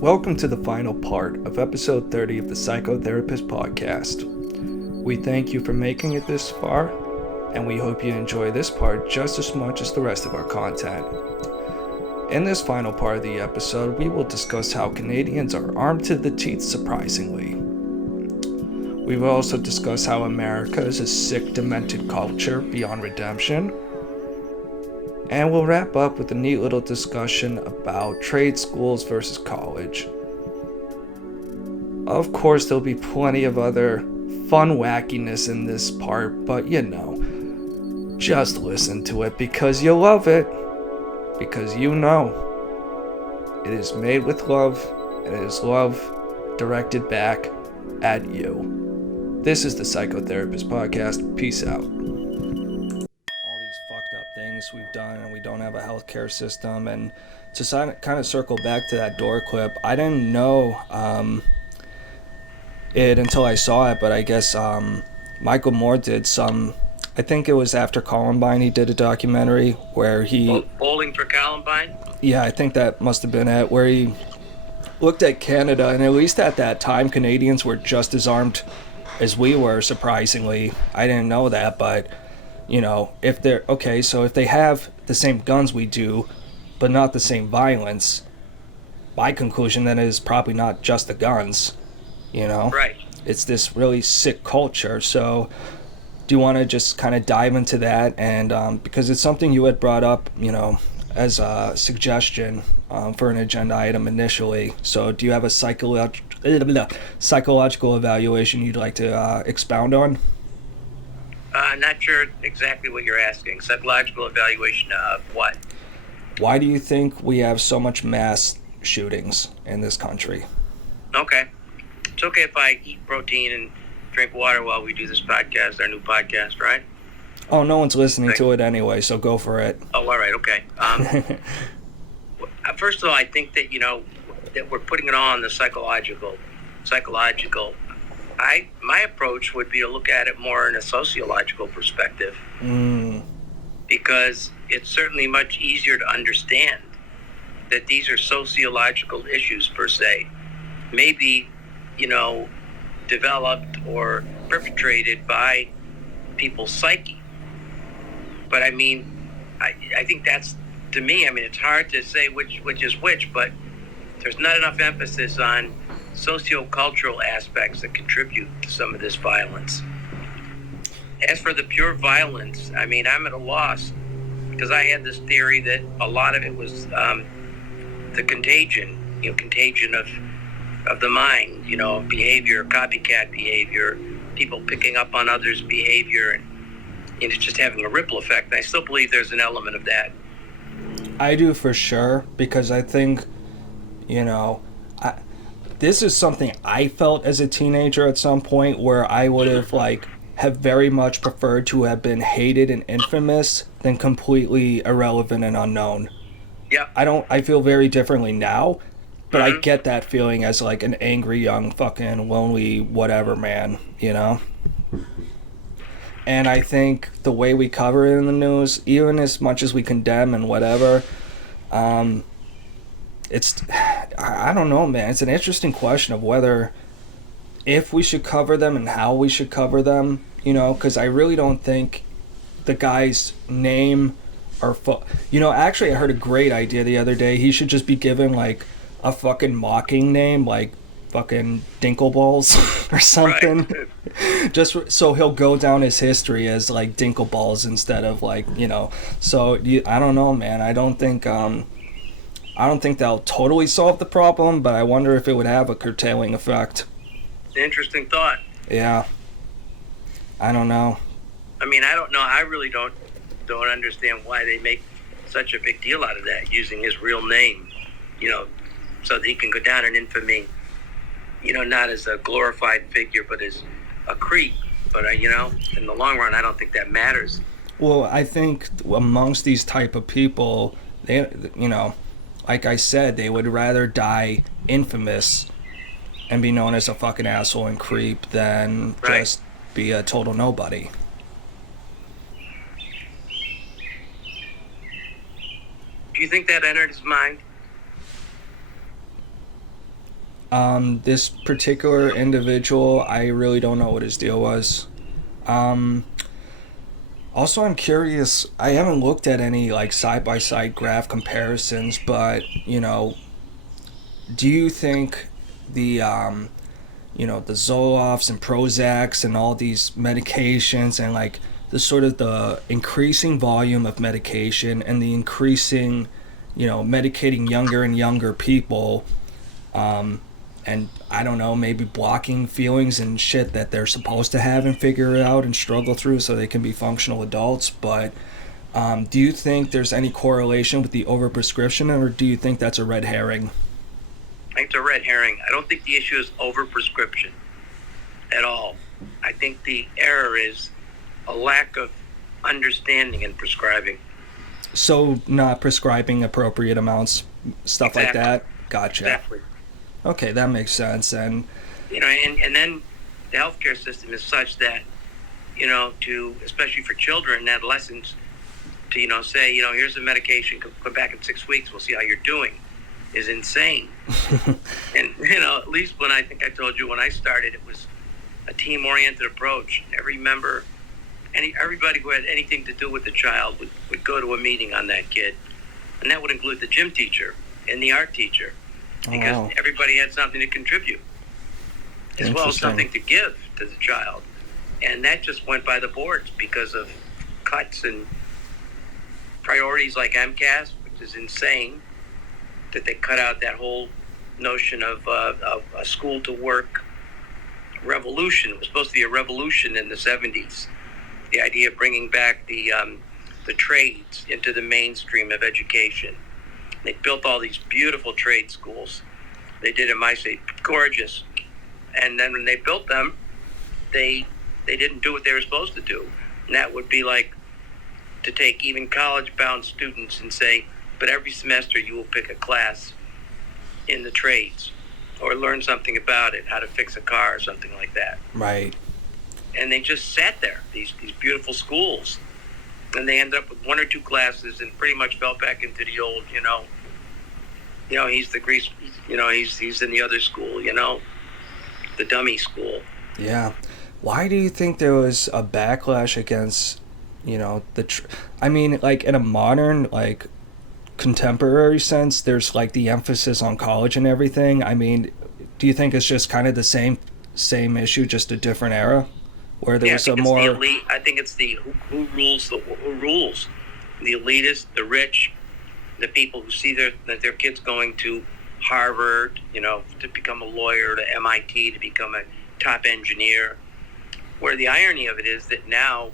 Welcome to the final part of episode 30 of the Psychotherapist Podcast. We thank you for making it this far, and we hope you enjoy this part just as much as the rest of our content. In this final part of the episode, we will discuss how Canadians are armed to the teeth surprisingly. We will also discuss how America is a sick, demented culture beyond redemption. And we'll wrap up with a neat little discussion about trade schools versus college. Of course, there'll be plenty of other fun wackiness in this part, but just listen to it because you'll love it. Because it is made with love, and it is love directed back at you. This is the Psychotherapist Podcast. Peace out. Things we've done, and we don't have a healthcare system. And to kind of circle back to that door clip, I didn't know it until I saw it, but I guess Michael Moore did some, I think it was after Columbine, he did a documentary where he Bowling for Columbine. Yeah, I think that must have been it, where he looked at Canada, and at least at that time Canadians were just as armed as we were, surprisingly. I didn't know that, but if they're okay, so if they have the same guns we do, but not the same violence, my conclusion then is probably not just the guns, Right. It's this really sick culture. So do you want to just kind of dive into that? And because it's something you had brought up, as a suggestion for an agenda item initially. So do you have a psychological evaluation you'd like to expound on? I'm not sure exactly what you're asking. Psychological evaluation of what? Why do you think we have so much mass shootings in this country? Okay. It's okay if I eat protein and drink water while we do this podcast, our new podcast, right? Oh, no one's listening to it anyway, so go for it. Oh, all right, okay. First of all, I think that, that we're putting it all on the psychological. My approach would be to look at it more in a sociological perspective. Because it's certainly much easier to understand that these are sociological issues per se. Maybe, developed or perpetrated by people's psyche. But I think that's, to me, it's hard to say which is which, but there's not enough emphasis on sociocultural aspects that contribute to some of this violence. As for the pure violence, I'm at a loss, because I had this theory that a lot of it was the contagion of the mind, behavior, copycat behavior, people picking up on others' behavior, and it's just having a ripple effect. And I still believe there's an element of that. I do, for sure, because I think, this is something I felt as a teenager at some point, where I would have very much preferred to have been hated and infamous than completely irrelevant and unknown. Yeah. I feel very differently now, but I get that feeling as an angry young fucking lonely whatever man, And I think the way we cover it in the news, even as much as we condemn and whatever, I don't know, man. It's an interesting question of whether, if we should cover them and how we should cover them, because I really don't think the guy's name actually, I heard a great idea the other day. He should just be given a fucking mocking name, like fucking Dinkleballs or something. Right. Just so he'll go down his history as Dinkleballs instead of so I don't know, man. I don't think that'll totally solve the problem, but I wonder if it would have a curtailing effect. Interesting thought. Yeah. I don't know. I don't know. I really don't understand why they make such a big deal out of that, using his real name, so that he can go down in infamy, not as a glorified figure, but as a creep. But, in the long run, I don't think that matters. Well, I think amongst these type of people, they, like I said, they would rather die infamous and be known as a fucking asshole and creep than just be a total nobody. Do you think that entered his mind? This particular individual, I really don't know what his deal was. Also, I'm curious. I haven't looked at any like side-by-side graph comparisons, but do you think the the Zolofts and Prozacs and all these medications and like the sort of the increasing volume of medication and the increasing, medicating younger and younger people, and I don't know, maybe blocking feelings and shit that they're supposed to have and figure it out and struggle through so they can be functional adults. But do you think there's any correlation with the overprescription, or do you think that's a red herring? I think it's a red herring. I don't think the issue is overprescription at all. I think the error is a lack of understanding in prescribing. So not prescribing appropriate amounts, stuff like that? Gotcha. Exactly. Okay, that makes sense. And and then the healthcare system is such that, to, especially for children and adolescents, to, say, here's the medication, come back in 6 weeks, we'll see how you're doing, is insane. And, at least when I think I told you when I started, it was a team-oriented approach. Every member, everybody who had anything to do with the child would go to a meeting on that kid. And that would include the gym teacher and the art teacher, because everybody had something to contribute, as well as something to give to the child. And that just went by the boards because of cuts and priorities like MCAS, which is insane, that they cut out that whole notion of a school-to-work revolution. It was supposed to be a revolution in the 70s, the idea of bringing back the trades into the mainstream of education. They built all these beautiful trade schools. They did, in my state, gorgeous. And then when they built them, they didn't do what they were supposed to do. And that would be like to take even college-bound students and say, but every semester you will pick a class in the trades or learn something about it, how to fix a car or something like that. Right. And they just sat there, these beautiful schools. And they ended up with one or two classes and pretty much fell back into the old, he's the grease, he's in the other school, the dummy school. Yeah. Why do you think there was a backlash against, like in a modern, like contemporary sense, there's like the emphasis on college and everything. I mean, do you think it's just kind of the same issue, just a different era? Where there's a more... I think it's the who rules. The elitists, the rich, the people who see their kids going to Harvard, to become a lawyer, to MIT, to become a top engineer. Where the irony of it is that now,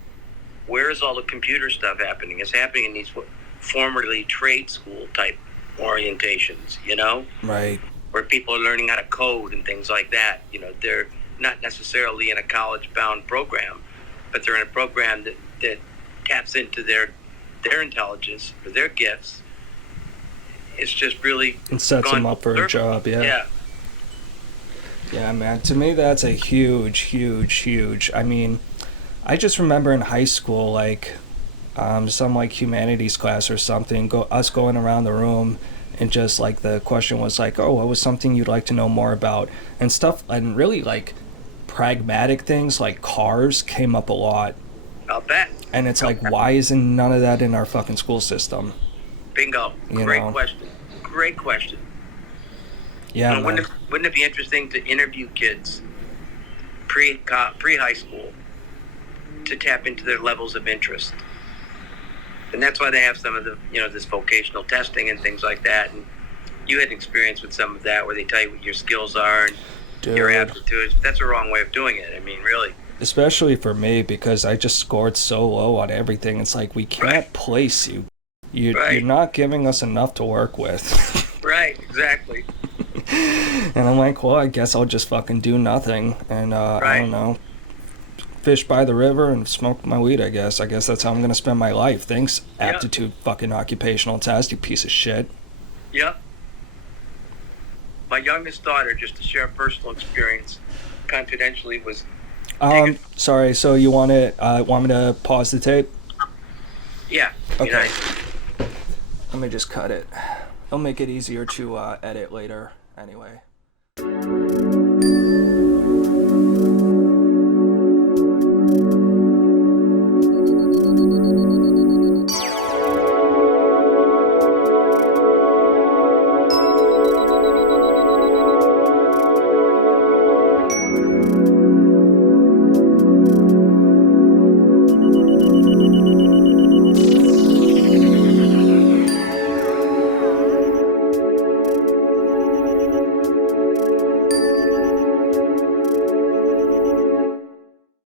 where is all the computer stuff happening? It's happening in these formerly trade school type orientations, Right. Where people are learning how to code and things like that. They're not necessarily in a college-bound program, but they're in a program that taps into their intelligence or their gifts. It's just really... It sets them up for a job, yeah. Yeah, man. To me, that's a huge... I mean, I just remember in high school, like, some, like, humanities class or something, us going around the room, and just, like, the question was, like, oh, what was something you'd like to know more about? And stuff, and really, like, pragmatic things like cars came up a lot. I'll bet. And it's like, why isn't none of that in our fucking school system? Bingo. Great question. Yeah. Wouldn't it be interesting to interview kids pre-high school to tap into their levels of interest? And that's why they have some of the, this vocational testing and things like that. And you had experience with some of that where they tell you what your skills are and your aptitudes. That's a wrong way of doing it. I mean, really. Especially for me, because I just scored so low on everything. It's like, we can't place you. You're not giving us enough to work with. Right, exactly. And I'm like, well, I guess I'll just fucking do nothing. And, I don't know, fish by the river and smoke my weed, I guess. I guess that's how I'm going to spend my life. Thanks, aptitude fucking occupational test, you piece of shit. Yep. My youngest daughter, just to share a personal experience, confidentially, was... sorry, so you want me to pause the tape? Yeah. Okay. Let me just cut it. It'll make it easier to edit later, anyway.